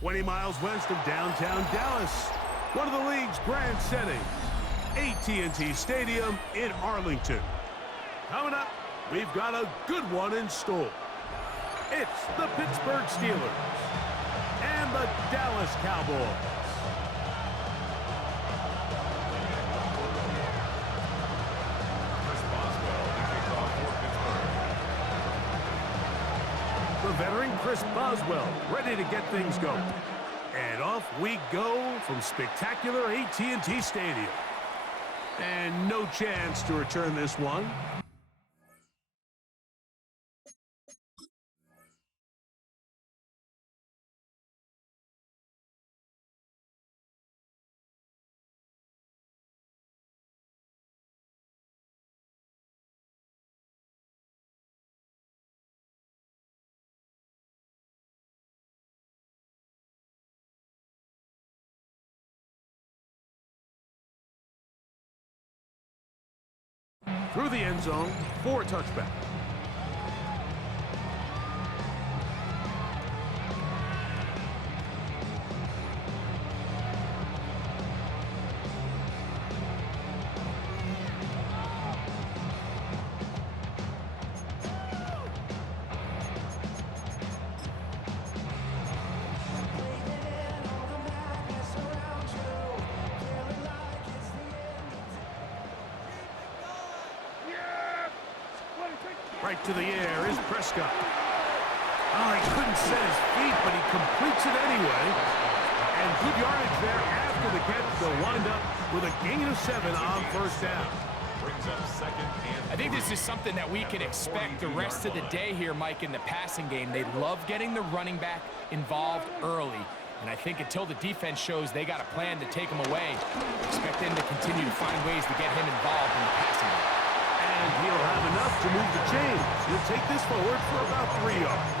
20 miles west of downtown Dallas, one of the league's grand settings, AT&T Stadium in Arlington. Coming up, we've got a good one in store. It's the Pittsburgh Steelers and the Dallas Cowboys. The veteran Chris Boswell ready to get things going. And off we go from spectacular AT&T Stadium. And no chance to return this one. Through the end zone for a touchback. Right to the air is Prescott. Oh, he couldn't set his feet, but he completes it anyway. And good yardage there after the catch. They'll wind up with a gain of 7 on first down. I think this is something that we can expect the rest of the day here, Mike, in the passing game. They love getting the running back involved early. And I think until the defense shows they got a plan to take him away, expect them to continue to find ways to get him involved in the passing game. And he'll have enough to move the chains. He'll take this forward for about 3 yards.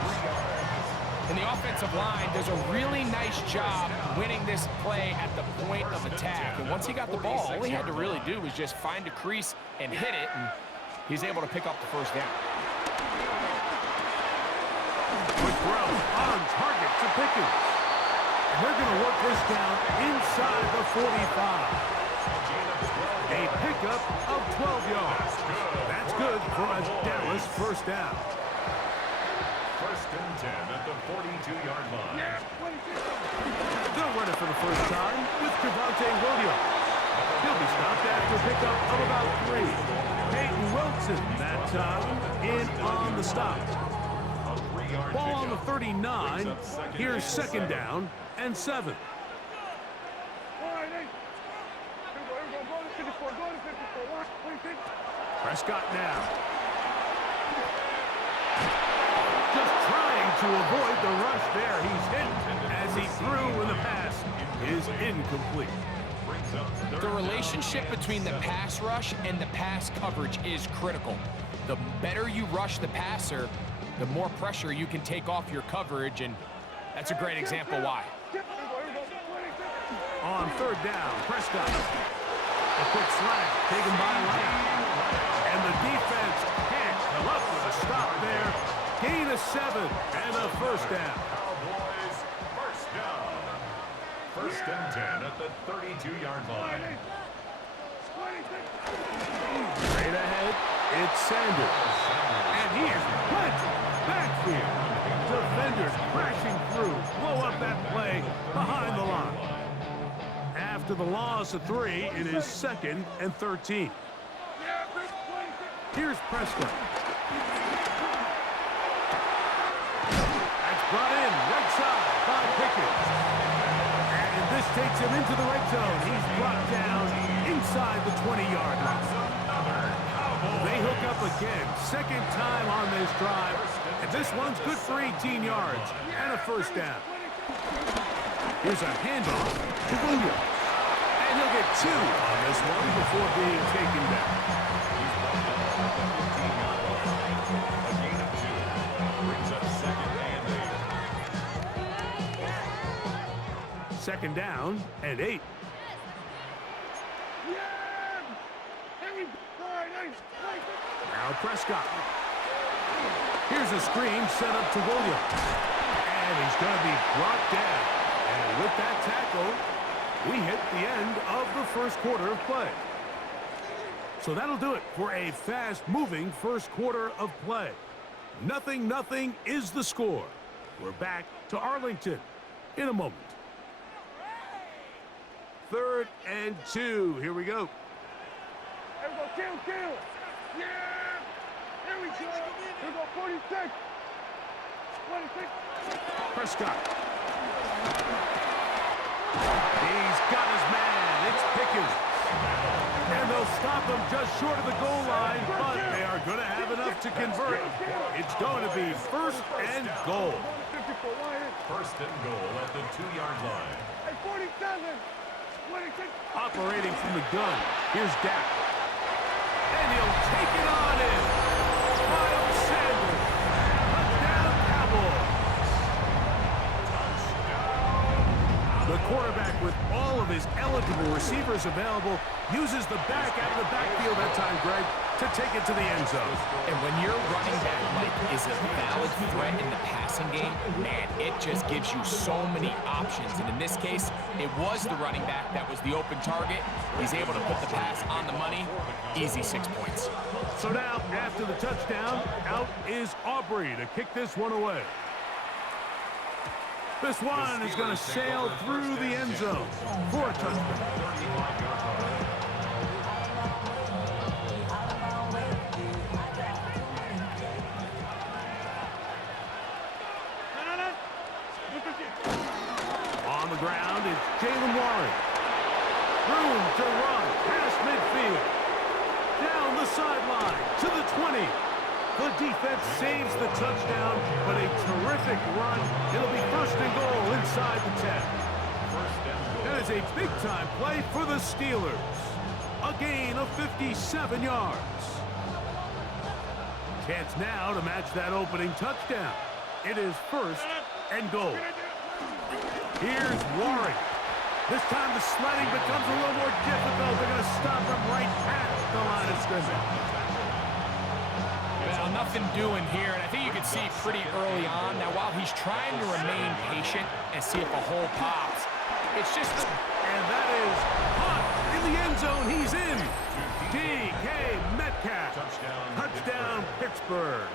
And the offensive line does a really nice job winning this play at the point of attack. And once he got the ball, all he had to really do was just find a crease and hit it, and he's able to pick up the first down. Quick throw on target to Pickens. And they're going to work this down inside the 45. A pickup of 12 yards. That's good for a Dallas first down. First and 10 at the 42-yard line. They'll run it for the first time with Javonte Williams. He'll be stopped after a pickup of about 3. Peyton Wilson that time in on the stop. Ball on the 39. Here's second down and 7. Prescott now. Just trying to avoid the rush there. He's hit as he threw, and the pass is incomplete. The relationship between the pass rush and the pass coverage is critical. The better you rush the passer, the more pressure you can take off your coverage, and that's a great example why. On third down, Prescott. A quick slant taken by Lamb. And the defense can't come up with a stop there. Gain of 7 and a first down. Cowboys first down. First and 10 at the 32-yard line. Straight ahead, it's Sanders. And he is planted backfield. Defenders crashing through. Blow up that play behind the line. After the loss of 3, it is 2nd and 13. Here's Prescott. That's brought in right side by Pickens. And this takes him into the red zone. He's brought down inside the 20-yard line. They hook up again. Second time on this drive. And this one's good for 18 yards and a first down. Here's a handoff to Williams. And he'll get 2 on this one before being taken down. Second down and 8. Now Prescott. Here's a screen set up to Williams. And he's going to be brought down. And with that tackle, we hit the end of the first quarter of play. So that'll do it for a fast-moving first quarter of play. 0-0 is the score. We're back to Arlington in a moment. 3rd and 2. Here we go. Here we go, kill. Yeah! Here we go. Here we go, 46. 26. Prescott. He's got his man. It's Pickens. And they'll stop him just short of the goal line, but they are going to have enough to convert. It's going to be 1st and goal. 1st and goal at the 2-yard line. Hey, 47. 26. Operating from the gun. Here's Dak. And he'll take it on in. Miles Sanders. Touchdown, Cowboys. The quarterback, with all of his eligible receivers available, uses the back out of the backfield that time, Greg, to take it to the end zone. And when your running back, Mike, is a valid threat in the passing game, man, it just gives you so many options. And in this case, it was the running back that was the open target. He's able to put the pass on the money. Easy 6 points. So now, after the touchdown, out is Aubrey to kick this one away. This one is going to sail through the end zone for a touchdown. On the ground is Jalen Warren. Room to run past midfield. Down the sideline to the 20. The defense saves the touchdown, but a terrific run. It'll be 1st and goal inside the 10. That is a big-time play for the Steelers. A gain of 57 yards. Chance now to match that opening touchdown. It is 1st and goal. Here's Warren. This time the sledding becomes a little more difficult. They're going to stop him right at the line of scrimmage. Well, nothing doing here, and I think you can see pretty early on. Now, while he's trying to remain patient and see if a hole pops, it's just... And that is caught in the end zone. He's in. DK Metcalf. Touchdown, Pittsburgh.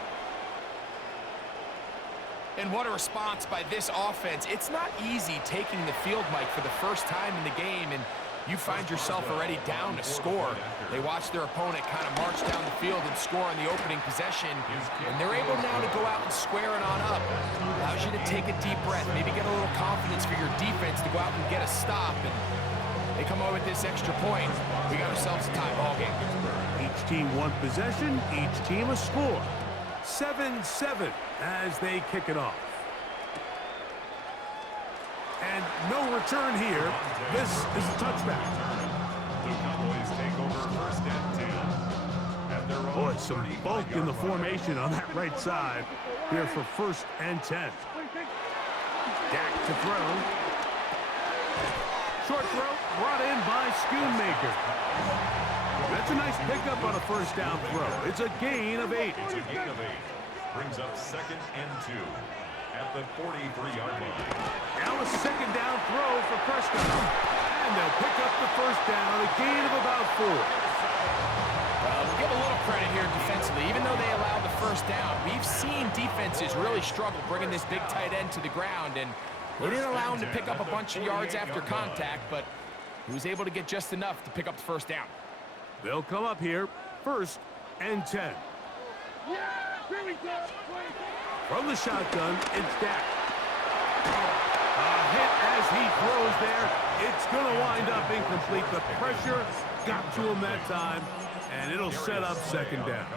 And what a response by this offense. It's not easy taking the field, Mike, for the first time in the game, and you find yourself already down to score. They watch their opponent kind of march down the field and score on the opening possession, and they're able now to go out and square it on up. Allows you to take a deep breath, maybe get a little confidence for your defense to go out and get a stop, and they come over with this extra point. We got ourselves a tie ball game. Each team one possession, each team a score. 7-7 as they kick it off. And no return here. This is a touchback. The Cowboys take over 1st and 10. At their own Boy, some bulk in the formation on that right side here for 1st and 10. Dak to throw. Short throw brought in by Schoonmaker. That's a nice pickup on a 1st down throw. It's a gain of 8. It's a gain of 8. Brings up 2nd and 2 at the 43-yard line. Now a 2nd down throw for Prescott. And they'll pick up the 1st down, a gain of about 4. Well, we'll give a little credit here defensively. Even though they allowed the 1st down, we've seen defenses really struggle bringing this big tight end to the ground, and they didn't allow him to pick up a bunch of yards after contact, but he was able to get just enough to pick up the 1st down. They'll come up here, 1st and 10. From the shotgun, it's Dak. A hit as he throws there. It's going to wind up incomplete. The pressure got to him that time, and it'll set up 2nd down.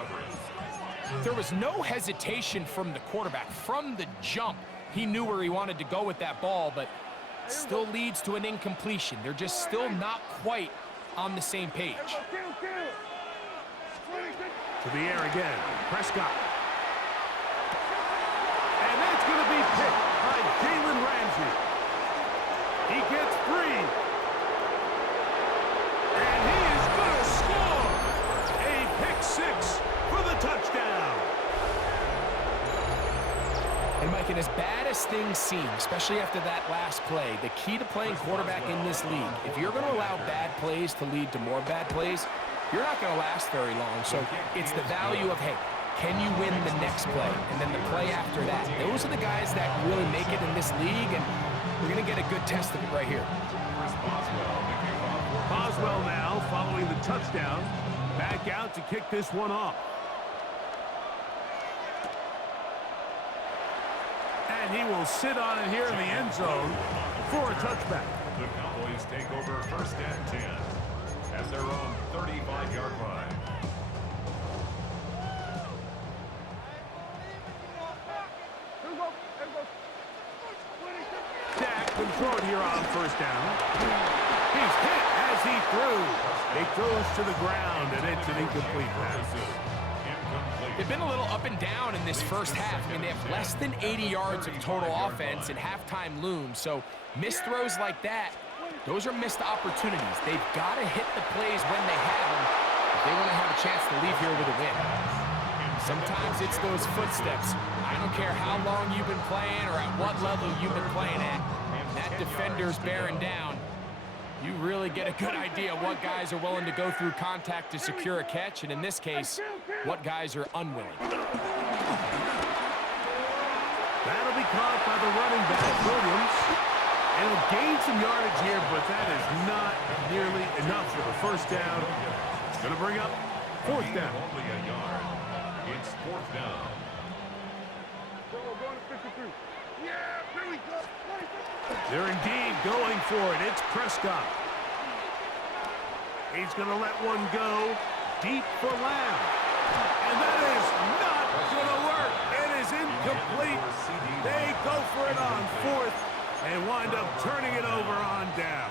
There was no hesitation from the quarterback. From the jump, he knew where he wanted to go with that ball, but still leads to an incompletion. They're just still not quite on the same page. To the air again, Prescott. And that's going to be picked by Jalen Ramsey. He gets free. And he is going to score. A pick 6 for the touchdown. And Mike, and as bad as things seam, especially after that last play. The key to playing quarterback in this league, if you're going to allow bad plays to lead to more bad plays, you're not going to last very long. So it's the value of, hey, can you win the next play? And then the play after that. Those are the guys that really make it in this league, and we're going to get a good test of it right here. Boswell now following the touchdown. Back out to kick this one off. And he will sit on it here in the end zone for a touchback. The Cowboys take over 1st and 10 at their own 35-yard line. Dak can throw it here on 1st down. He's hit as he threw. It goes to the ground, and it's an incomplete pass. They've been a little up and down in this first half. I mean, they have less than 80 yards of total offense, and halftime looms. So missed throws like that, those are missed opportunities. They've got to hit the plays when they have them if they want to have a chance to leave here with a win. Sometimes it's those footsteps. I don't care how long you've been playing or at what level you've been playing at. That defender's bearing down. You really get a good idea what guys are willing to go through contact to secure a catch, and in this case, what guys are unwilling. That'll be caught by the running back, Williams. And he'll gain some yardage here, but that is not nearly enough for the 1st down. It's going to bring up 4th down. Only a yard. It's 4th down. They're indeed going for it. It's Prescott. He's going to let one go deep for Lamb. And that is not going to work. It is incomplete. They go for it on 4th and wind up turning it over on down.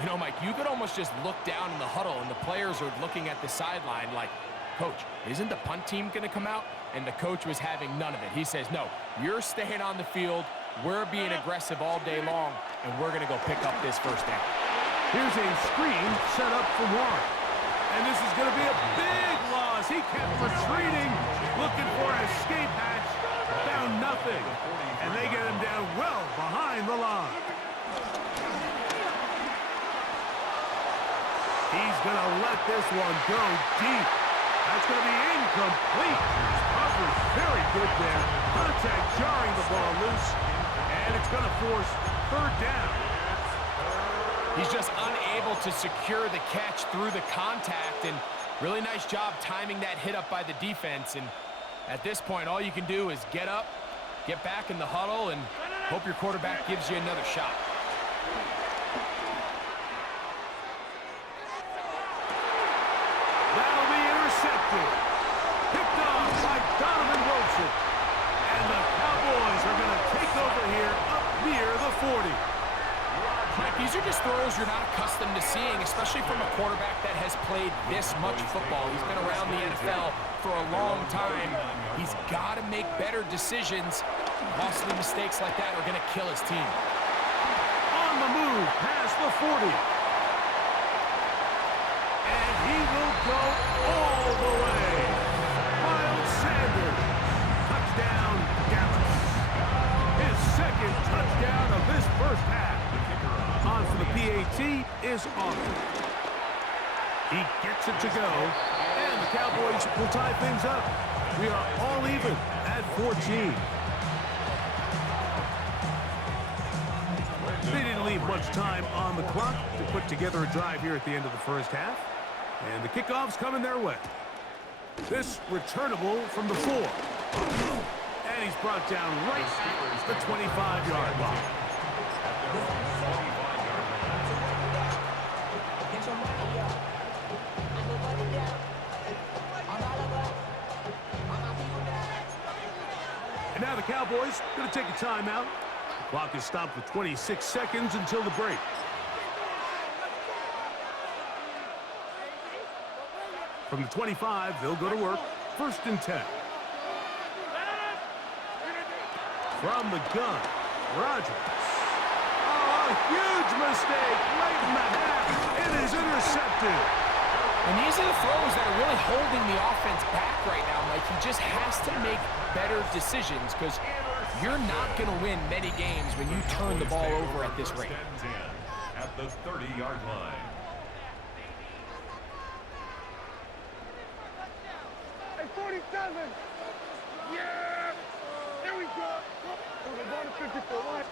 You know, Mike, you could almost just look down in the huddle, and the players are looking at the sideline like, Coach, isn't the punt team going to come out? And the coach was having none of it. He says, no, you're staying on the field. We're being aggressive all day long, and we're going to go pick up this 1st down. Here's a screen set up for Warren. And this is going to be a big loss. He kept retreating, looking for an escape hatch. Found nothing. And they get him down well behind the line. He's going to let this one go deep. That's going to be incomplete. Coverage very good there. Contact jarring the ball loose. And it's going to force 3rd down. He's just unable to secure the catch through the contact, and really nice job timing that hit up by the defense. And at this point, all you can do is get up, get back in the huddle, and hope your quarterback gives you another shot. That'll be intercepted. Picked off by Donovan Wilson. And the Cowboys are going to take over here up near the 40. Mike, these are just throws you're not accustomed to seeing, especially from a quarterback that has played this much football. He's been around the NFL for a long time. He's got to make better decisions. Costly mistakes like that are going to kill his team. On the move, past the 40. And he will go all the way. Miles Sanders. Touchdown, Dallas. His 2nd touchdown of this 1st half. On for the PAT is Austin. He gets it to go, and the Cowboys will tie things up. We are all even at 14. They didn't leave much time on the clock to put together a drive here at the end of the 1st half, and the kickoff's coming their way. This returnable from the 4. And he's brought down right at the 25-yard line. And now the Cowboys going to take a timeout. The clock is stopped with 26 seconds until the break. From the 25, they'll go to work. 1st and 10. From the gun, Rodgers. Oh, a huge mistake late in the half. It is intercepted. And these are the throws that are really holding the offense back right now, Mike. He just has to make better decisions because you're not going to win many games when you turn the ball over at this rate. At the 30-yard line. Hey, 47. Yeah. There we go. We're going to 54.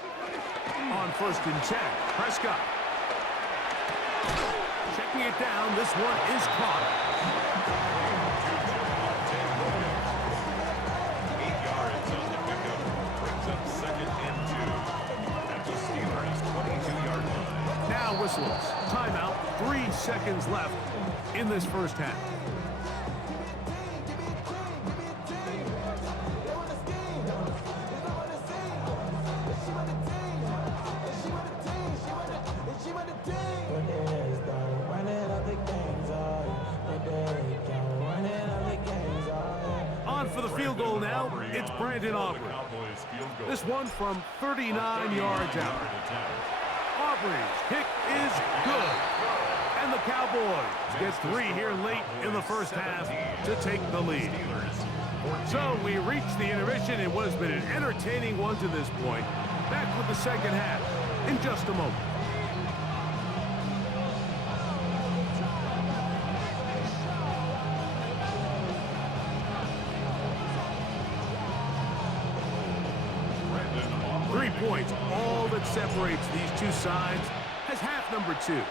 On 1st and 10, Prescott. Checking it down. This one is caught. 8 yards on the pickup. Brings up 2nd and 2. At the Steelers' 22-yard line. Now whistles. Timeout. 3 seconds left in this first half. On for the field goal now. It's Brandon Aubrey. This one from 39 yards out. Aubrey's kick is good. And the Cowboys get 3 here late in the first half to take the lead. So we reached the intermission. It was been an entertaining one to this point. Back with the second half in just a moment. Points, all that separates these two sides as half number 2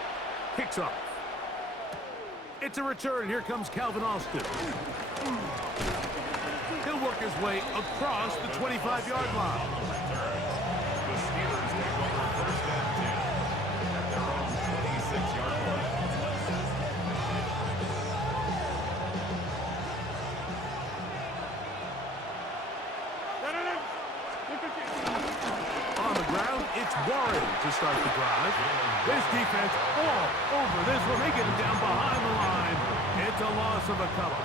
kicks off. It's a return. Here comes Calvin Austin. He'll work his way across the 25-yard line. The Steelers take over 1st and 10 at their own 26-yard line. It's Warren to start the drive. This defense all over this one. They get him down behind the line. It's a loss of a couple.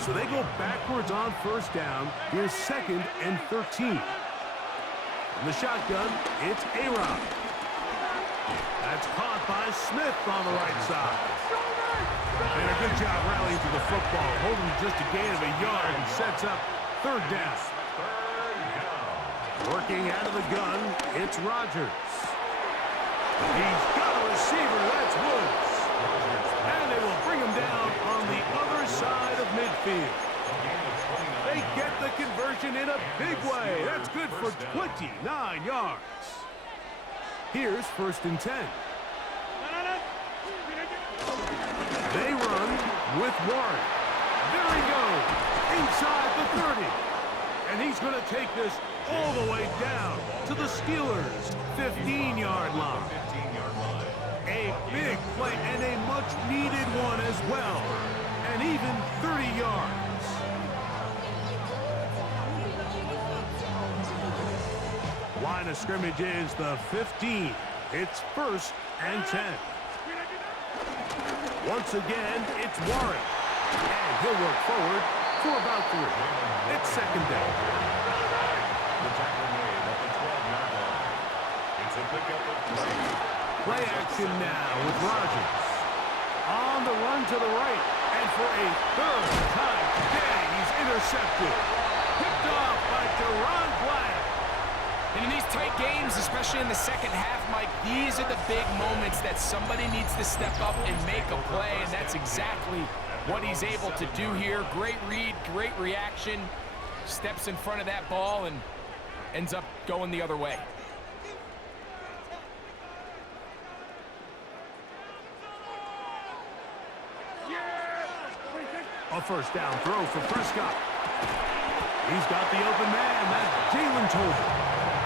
So they go backwards on 1st down. Here's 2nd and 13. From the shotgun, it's A-Rod. That's caught by Smith on the right side. And a good job rallying to the football. Holding just a gain of a yard and sets up 3rd down. Working out of the gun, it's Rodgers. He's got a receiver, that's Woods. And they will bring him down on the other side of midfield. They get the conversion in a big way. That's good for 29 yards. Here's 1st and 10. They run with Warren. There he goes, inside the 30. And he's going to take this all the way down to the Steelers' 15-yard line. A big play and a much-needed one as well. And even 30 yards. Line of scrimmage is the 15. It's 1st and 10. Once again, it's Warren. And he'll work forward for about 3. It's 2nd down. Play action now with Rodgers. On the run to the right. And for a 3rd time today, he's intercepted. Picked off by Deron Black. And in these tight games, especially in the second half, Mike, these are the big moments that somebody needs to step up and make a play, and that's exactly what he's able to do here. Great read, great reaction. Steps in front of that ball and ends up going the other way. A 1st down throw for Prescott. He's got the open man. That's Jalen Tolbert.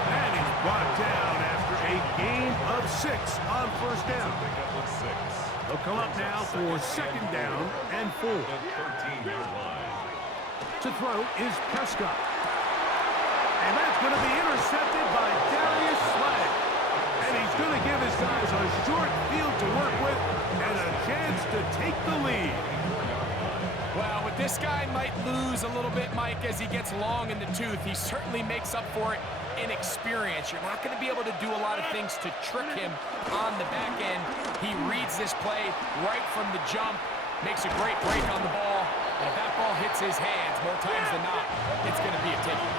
And he's brought down after a gain of 6 on 1st down. They'll come up now for 2nd down and 4. To throw is Prescott. And that's going to be intercepted by Darius Slay. And he's going to give his guys a short field to work with and a chance to take the lead. Well, with this guy might lose a little bit, Mike, as he gets long in the tooth. He certainly makes up for it in experience. You're not going to be able to do a lot of things to trick him on the back end. He reads this play right from the jump, makes a great break on the ball, and if that ball hits his hands more times than not, it's going to be a ticket.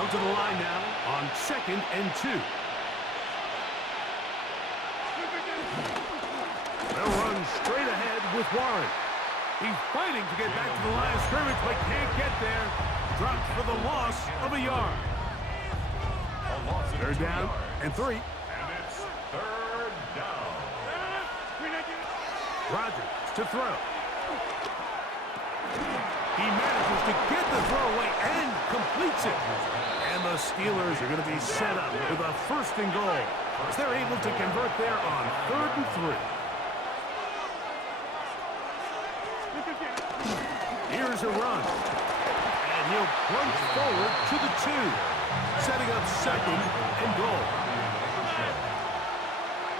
Come to the line now on 2nd and 2. They'll run straight ahead with Warren. He's fighting to get back to the line of scrimmage, but can't get there. Drops for the loss of a yard. Third down and 3. And it's third down. Rodgers to throw. He manages to get the throw away and completes it. And the Steelers are going to be set up with a 1st and goal, as they're able to convert there on 3rd and 3. Here's a run. And he'll plunge forward to the 2, setting up 2nd and goal.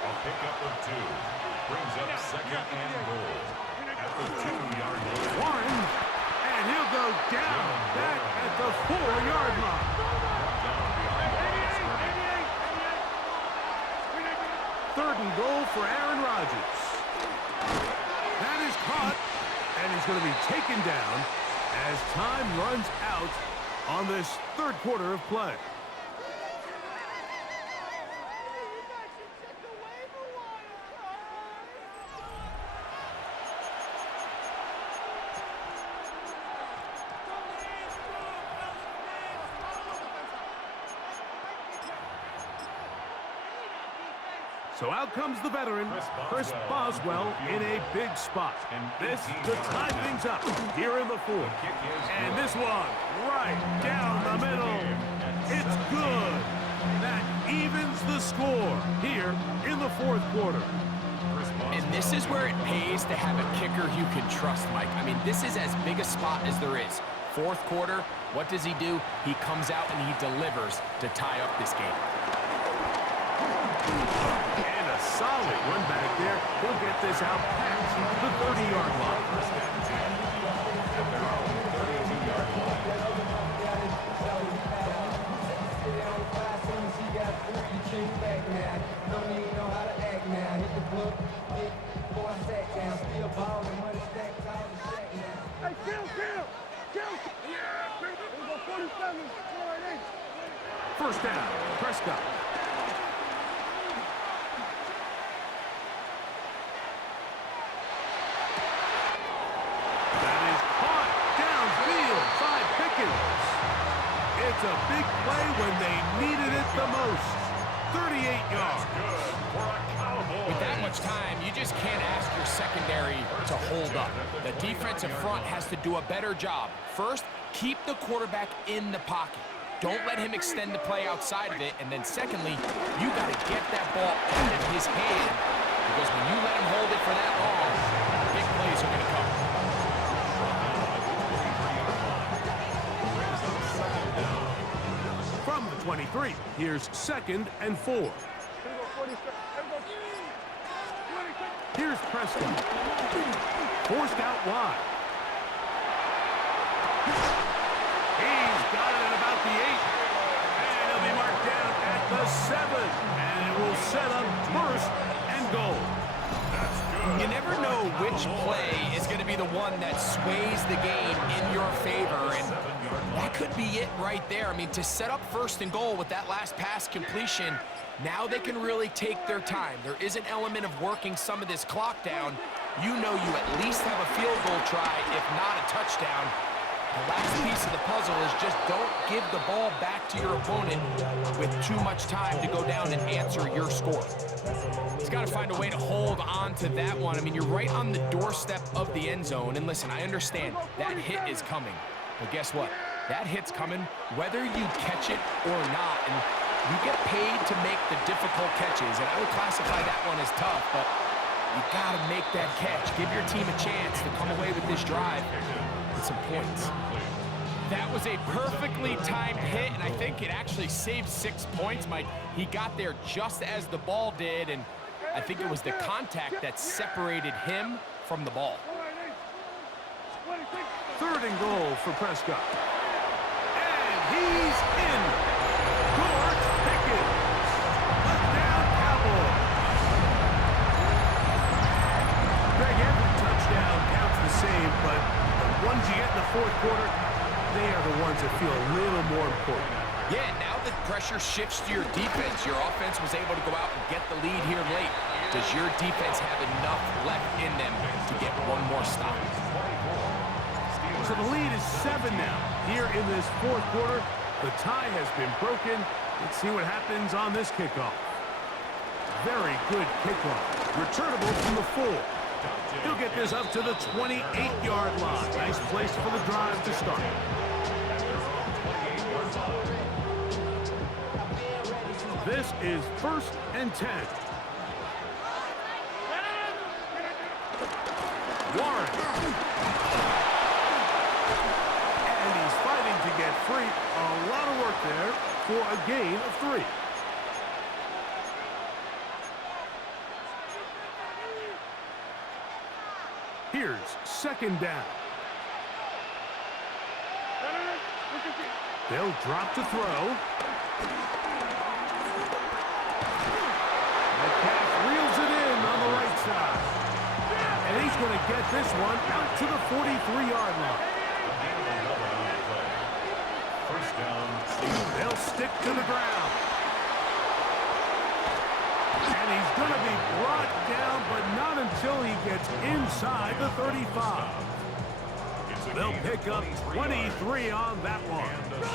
A pickup of 2 brings up 2nd and goal at the 2-yard line. Warren, and he'll go down back at the 4-yard line. Third and goal for Aaron Rodgers. That is caught, and he's going to be taken down as time runs out on this 3rd quarter of play. So out comes the veteran, Chris Boswell, in a big spot. This to tie things up here in the 4th. And this one right down the middle. It's good. That evens the score here in the 4th quarter. And this is where it pays to have a kicker you can trust, Mike. I mean, this is as big a spot as there is. 4th quarter, what does he do? He comes out and he delivers to tie up this game. And a solid run back there. He'll get this out past the 30-yard line. Hey, kill! Yeah! We'll go 47. 4-8. 1st down, Prescott. It's a big play when they needed it the most. 38 yards. With that much time, you just can't ask your secondary to hold up. The defensive front has to do a better job. First, keep the quarterback in the pocket. Don't let him extend the play outside of it. And then secondly, you got to get that ball out of his hand, because when you let him hold it for that long, big plays are going to come. From the 23, here's 2nd and 4. Here's Prescott. Forced out wide. He's got it at about the 8. And he'll be marked down at the 7. And it will set up 1st and goal. You never know which play is going to be the one that sways the game in your favor, and that could be it right there. I mean, to set up 1st and goal with that last pass completion, now they can really take their time. There is an element of working some of this clock down. You know you at least have a field goal try, if not a touchdown. The last piece of the puzzle is just don't give the ball back to your opponent with too much time to go down and answer your score. He's got to find a way to hold on to that one. I mean, you're right on the doorstep of the end zone. And listen, I understand that hit is coming. But guess what? That hit's coming whether you catch it or not. And you get paid to make the difficult catches. And I would classify that one as tough, but you got to make that catch. Give your team a chance to come away with this drive with some points. That was a perfectly timed hit, and I think it actually saved 6 points, Mike. He got there just as the ball did, and I think it was the contact that separated him from the ball. 3rd and goal for Prescott. And he's in. George Pickens. Touchdown, Cowboys. Greg, every touchdown counts the same, but the ones you get in the 4th quarter, they are the ones that feel a little more important. Yeah, pressure shifts to your defense. Your offense was able to go out and get the lead here late. Does your defense have enough left in them to get one more stop? So the lead is 7 now. Here in this fourth quarter, the tie has been broken. Let's see what happens on this kickoff. Very good kickoff. Returnable from the 4. He'll get this up to the 28-yard line. Nice place for the drive to start. This is 1st and 10. Warren. And he's fighting to get free. A lot of work there for a gain of 3. Here's 2nd down. They'll drop to throw. Metcalf reels it in on the right side. And he's going to get this one out to the 43-yard line. First down. They'll stick to the ground. And he's going to be brought down, but not until he gets inside the 35. They'll pick up 23 on that one.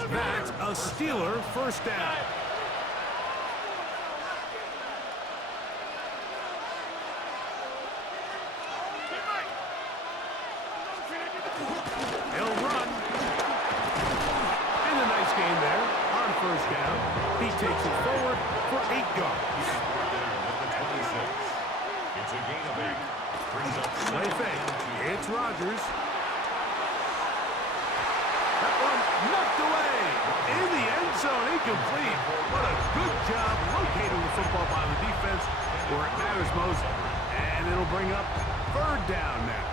That's a Steeler first down. He'll run. And a nice gain there on first down. He takes it forward for 8 yards. It's a gain of 8. Brings up Play fake. It's Rodgers. That one knocked away. In the end zone, incomplete. What a good job locating the football by the defense where it matters most. And it'll bring up 3rd down now.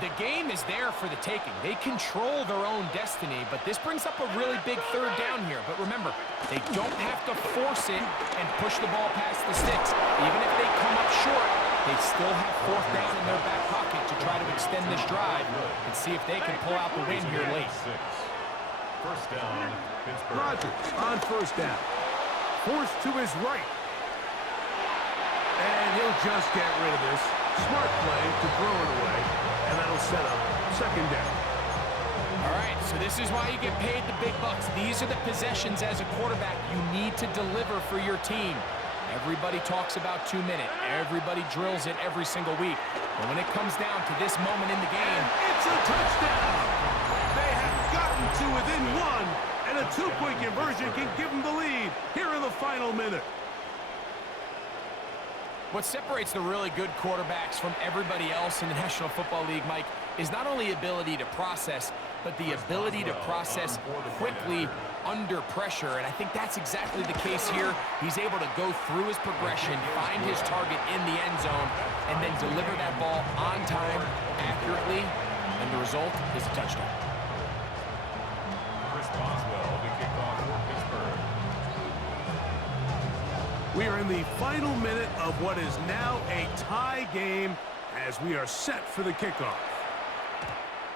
The game is there for the taking. They control their own destiny, but this brings up a really big 3rd down here. But remember, they don't have to force it and push the ball past the sticks. Even if they come up short, they still have 4th down in their back pocket to try to extend this drive and see if they can pull out the win here late. First down, Pittsburgh. Rodgers on first down. Forced to his right. And he'll just get rid of this. Smart play to throw it away. And that'll set up 2nd down. All right, so this is why you get paid the big bucks. These are the possessions as a quarterback you need to deliver for your team. Everybody talks about 2-minute. Everybody drills it every single week. But when it comes down to this moment in the game, it's a touchdown. They have gotten to within 1, and a 2-point conversion can give them the lead here in the final minute. what separates the really good quarterbacks from everybody else in the National Football League, Mike, is not only ability to process, but the ability to process quickly under pressure. And I think that's exactly the case here. He's able to go through his progression, find his target in the end zone, and then deliver that ball on time, accurately, and the result is a touchdown. Chris Boswell to kick off for Pittsburgh. We are in the final minute of what is now a tie game as we are set for the kickoff.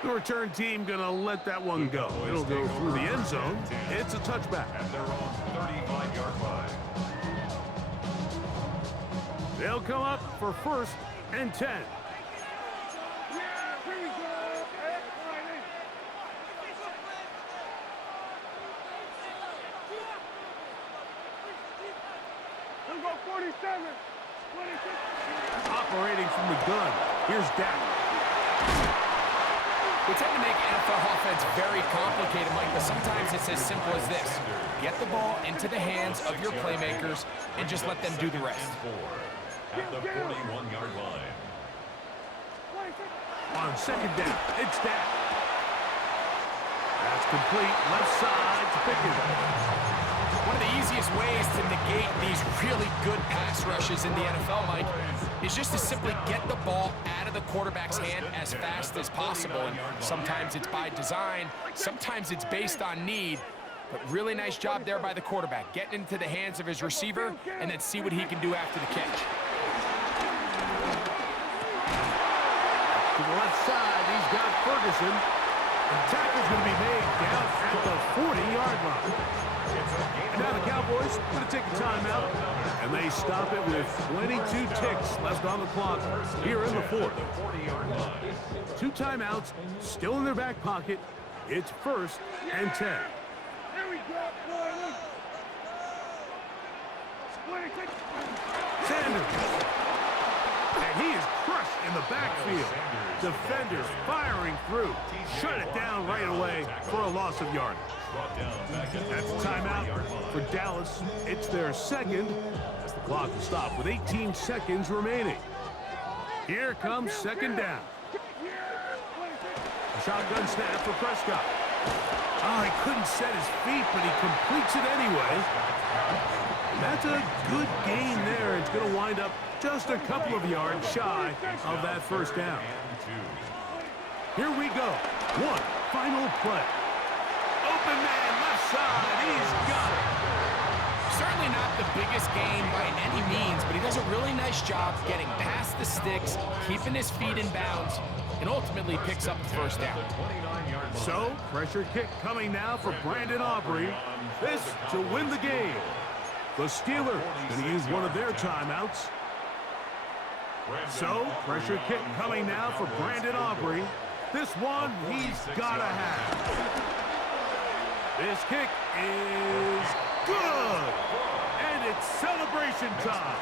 The return team going to let that one go. It'll go through the end zone. It's a touchback. At their own 35-yard line. They'll come up for 1st and 10. We'll go 47, 26. Operating from the gun. Here's Dak. We tend to make NFL offense very complicated, Mike, but sometimes it's as simple as this. Get the ball into the hands of your playmakers and just let them do the rest. At the 41-yard line. On 2nd down, it's Dak. That's complete. Left side to Pickens. One of the easiest ways to negate these really good pass rushes in the NFL, Mike, is just to simply get the ball out of the quarterback's hand as fast as possible. And sometimes it's by design, sometimes it's based on need. But really nice job there by the quarterback, getting into the hands of his receiver and then see what he can do after the catch. To the left side, he's got Ferguson. And the tackle's going to be made down at the 40-yard line. boys. Going to take a timeout. And they stop it with 22 ticks left on the clock here in the fourth. 2 timeouts still in their back pocket. It's 1st and 10. Here we go, boys. Sanders. And he is crushed in the backfield. Defenders firing through. Shut it down right away for a loss of yardage. That's a timeout for Dallas. It's their second. As the clock will stop with 18 seconds remaining. Here comes 2nd down. A shotgun snap for Prescott. Oh, he couldn't set his feet, but he completes it anyway. That's a good gain there. It's going to wind up just a couple of yards shy of that 1st down. Here we go. One final play. Open man, left side. He's got it. Certainly not the biggest gain by any means, but he does a really nice job getting past the sticks, keeping his feet in bounds, and ultimately picks up the 1st down. So, pressure kick coming now for Brandon Aubrey. This to win the game. The Steelers going to use one of their timeouts. So, pressure kick coming now for Brandon Aubrey. This one he's got to have. This kick is good. And it's celebration time.